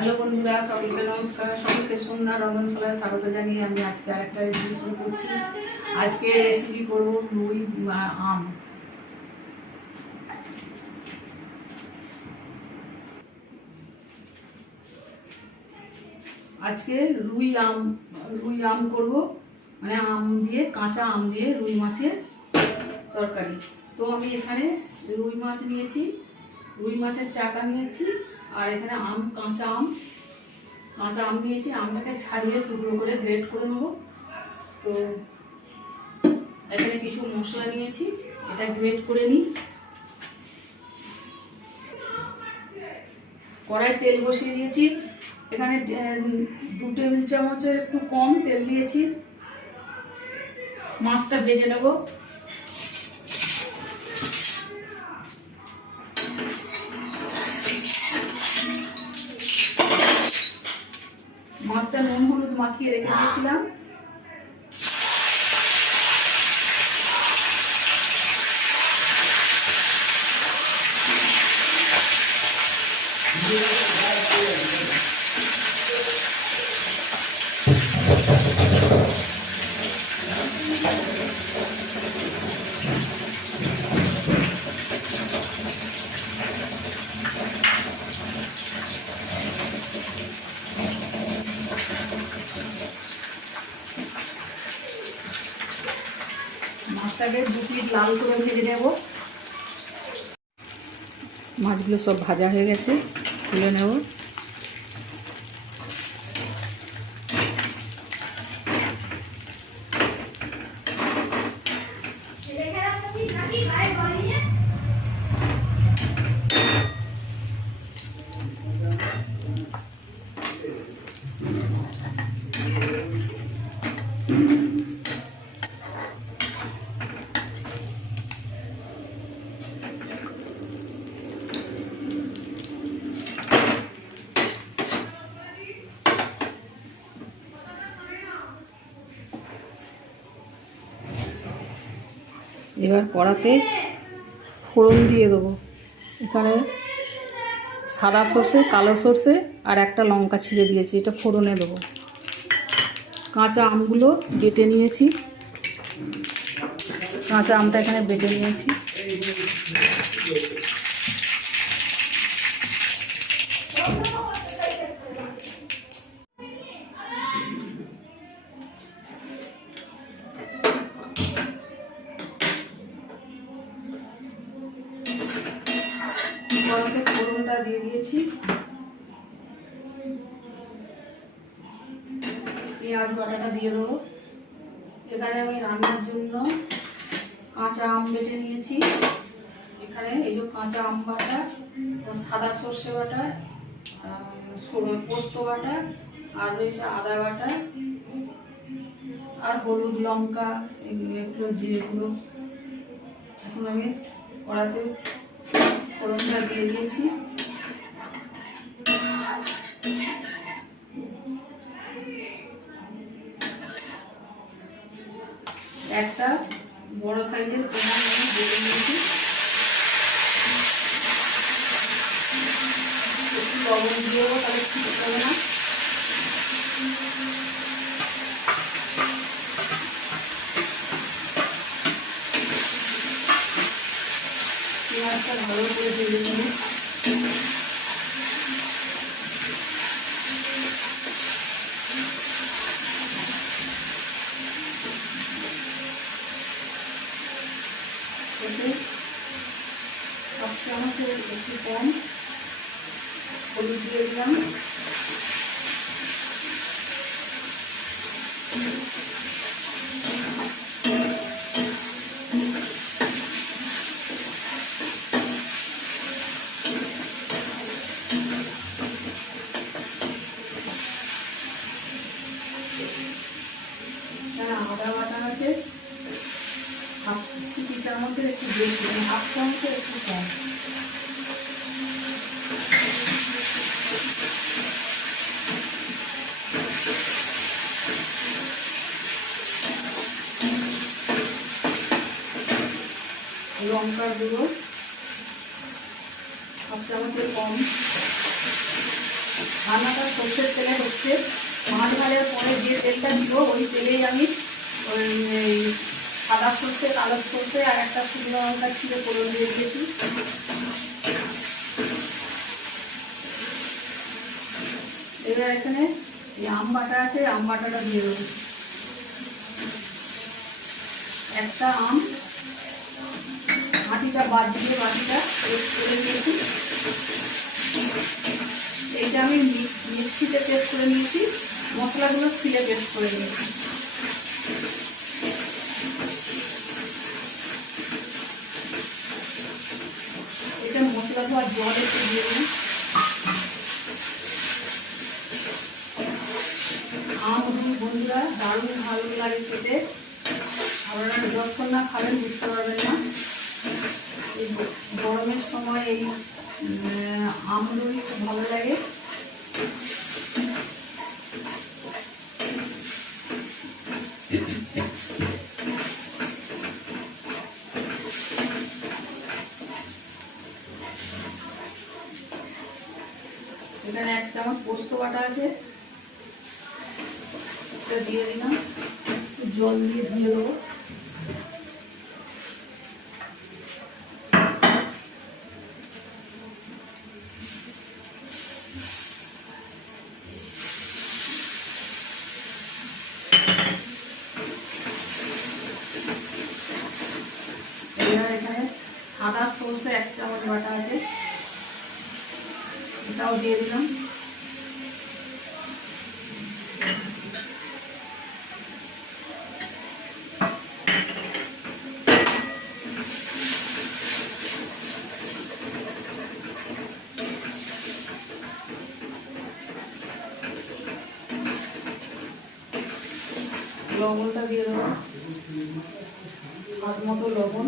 Hello বন্ধুরা, সকলকে নমস্কার। সকলকে সন্ধ্যা রন্ধনশালায় স্বাগত জানিয়ে আমি আজকে আরেকটা রেসিপি শুরু করছি। আজকে রেসিপি করব রুই আম। আজকে রুই আম করব, মানে আম দিয়ে, কাঁচা আম দিয়ে রুই মাছের তরকারি। তো আমি এখানে রুই মাছ নিয়েছি, রুই মাছের চাকা নিয়েছি, আর এখানে কাঁচা আম নিয়েছি। আমটাকে ছাড়িয়ে টুকরো করে গ্রেট করে নেব। তো এখানে কিছু মশলা নিয়েছি, এটা গ্রেট করে নিই। কড়াই তেল বসিয়ে দিয়েছি, এখানে 2 টেবিল চামচের একটু কম তেল দিয়েছি। মাছটা ভেজে নেব। মাছটা নুন হলুদ মাখিয়ে রেখে দিয়েছিলাম। মাছটাকে 2 পিঠ লাল করে ভেজে নেব। মাছগুলো সব ভাজা হয়ে গেছে, তুলে নেব। এবার কড়াতে ফোড়ন দিয়ে দেবো। এখানে সাদা সর্ষে, কালো সর্ষে আর একটা লঙ্কা ছিঁড়ে দিয়েছি, এটা ফোড়নে দেবো। কাঁচা আমগুলো বেটে নিয়েছি, কাঁচা আমটা এখানে বেটে নিয়েছি। কড়াতে ফোড়নটা দিয়ে দিয়েছি। পেঁয়াজ বাটাটা দিয়ে দেবো। এখানে আমি রান্নার জন্য কাঁচা আম বেটে নিয়েছি। এখানে এই যে কাঁচা আম বাটা, সাদা সর্ষে বাটা, পোস্ত বাটা, আর রয়েছে আদা বাটা, আর হলুদ লঙ্কা, এগুলো জিরেগুলো। এখন আমি কড়াতে ফোড়নটা দিয়ে দিয়েছি। একটা বড় সাইজের পেঁয়াজ আমি দিয়ে নিয়েছি। একটু লবণ দিয়ে দেবো, তাহলে ঠিক হবে না। পেঁয়াজটা ভালো করে ভেজে নেব। এতে 1 চামচের একটু কম হলুদ দিয়ে দিলাম। আদা বাটা আছে 1/2 চামচের একটু বেশি, 1/2 চামচের একটু কম। লঙ্কার গুঁড়ো 1/2 চামচের কম। রান্নাটা সর্ষের তেলে হচ্ছে। মাছ ভাজার পরে যে তেলটা ছিল ওই তেলেই আমি ওই সাদা সর্ষে, কালো সর্ষে আর একটা শুকনো লঙ্কা ছিঁড়ে ফোড়ন দিয়ে দিয়েছি। এবার এখানে এই আম বাটা আছে, আম বাটাটা দিয়ে দেবো। একটা আম আটিটা বাদ দিয়ে বাটিটা পেস্ট করে নিয়েছি। এইটা আমি মিক্সিতে পেস্ট করে নিয়েছি, মশলাগুলো ছিলে পেস্ট করে নিয়েছি। এটা মশলা ধোয়া জল একটু দিয়ে দিন। আম বন্ধুরা দারুণ ভালো লাগে খেতে, আপনারা যতক্ষণ না খাবেন বুঝতে পারবেন না। এই গরমের সময় এই আমরুই খুব ভালো লাগে। এখানে 1 চামচ পোস্ত বাটা আছে, সেটা দিয়ে দিলাম। জল দিয়ে ধুয়ে দেবো। এখানে সাদা সর্ষে 1 চামচ বাটা আছে, এটাও দিয়ে দিলাম। লবণটা দিয়ে দেবো, স্বাদ মতো লবণ।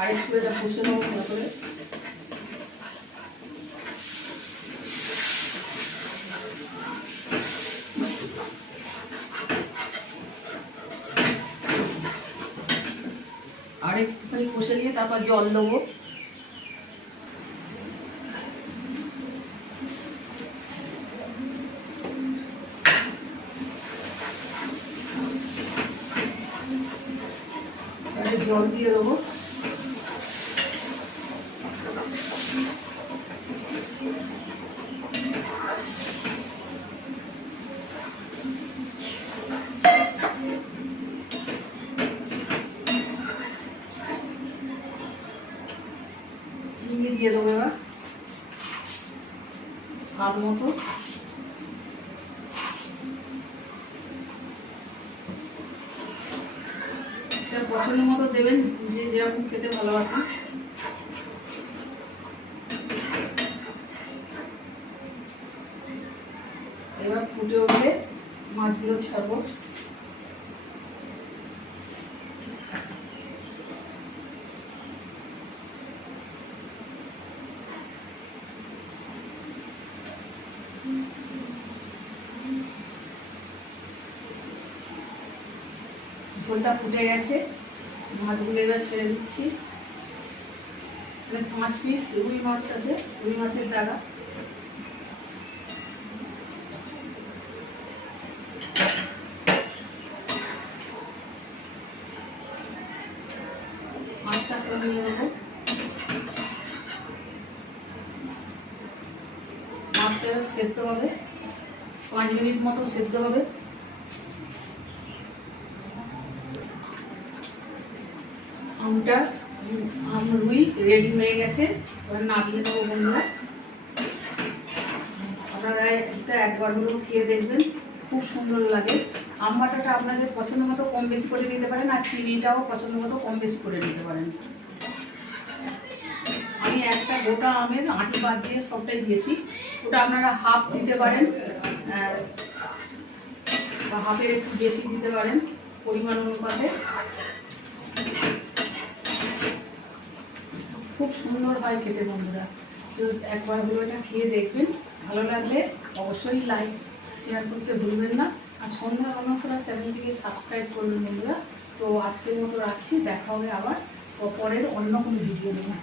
আর একটু এটা কষে নেবো ভালো করে। আর একটুখানি কষে নিয়ে তারপর জল দেবো। জল দিয়ে দেবো। চিনি দিয়ে দেবো এবার স্বাদ মতো। পছন্দ মতো দেবেন, যে যেরকম খেতে ভালোবাসেন। এবার ফুটে উঠলে মাছগুলো ছাড়বো। ঝোলটা ফুটে গেছে, মাছগুলো এবার ছেড়ে দিচ্ছি। 5 পিস রুই মাছ আছে, রুই মাছের দাগা। মাছটা কমিয়ে দেবো। মাছটা সেদ্ধ হবে, 5 মিনিট মতো সেদ্ধ হবে। আমটা আম রুই রেডি হয়ে গেছে, এবার নামিয়ে দেবো বন্ধুরা। আপনারা এটা একবার হলেও খেয়ে দেখবেন, খুব সুন্দর লাগে। আম বাটাটা আপনাদের পছন্দ মতো কম বেশি করে নিতে পারেন, আর চিনিটাও পছন্দ মতো কম বেশি করে নিতে পারেন। আমি একটা গোটা আমের আঁটি বাদ দিয়ে সবটাই দিয়েছি, ওটা আপনারা হাফ দিতে পারেন বা হাফের একটু বেশি দিতে পারেন পরিমাণ অনুপাতে। খুব সুন্দর হয় খেতে বন্ধুরা। তো একবার হলো এটা খেয়ে দেখবেন, ভালো লাগলে অবশ্যই লাইক শেয়ার করতে ভুলবেন না। আর সন্ধ্যা রান্নাশোলা চ্যানেলটিকে সাবস্ক্রাইব করবেন বন্ধুরা। তো আজকের মতো রাখছি, দেখা হবে আবার পরের অন্য কোনো ভিডিও নিয়ে।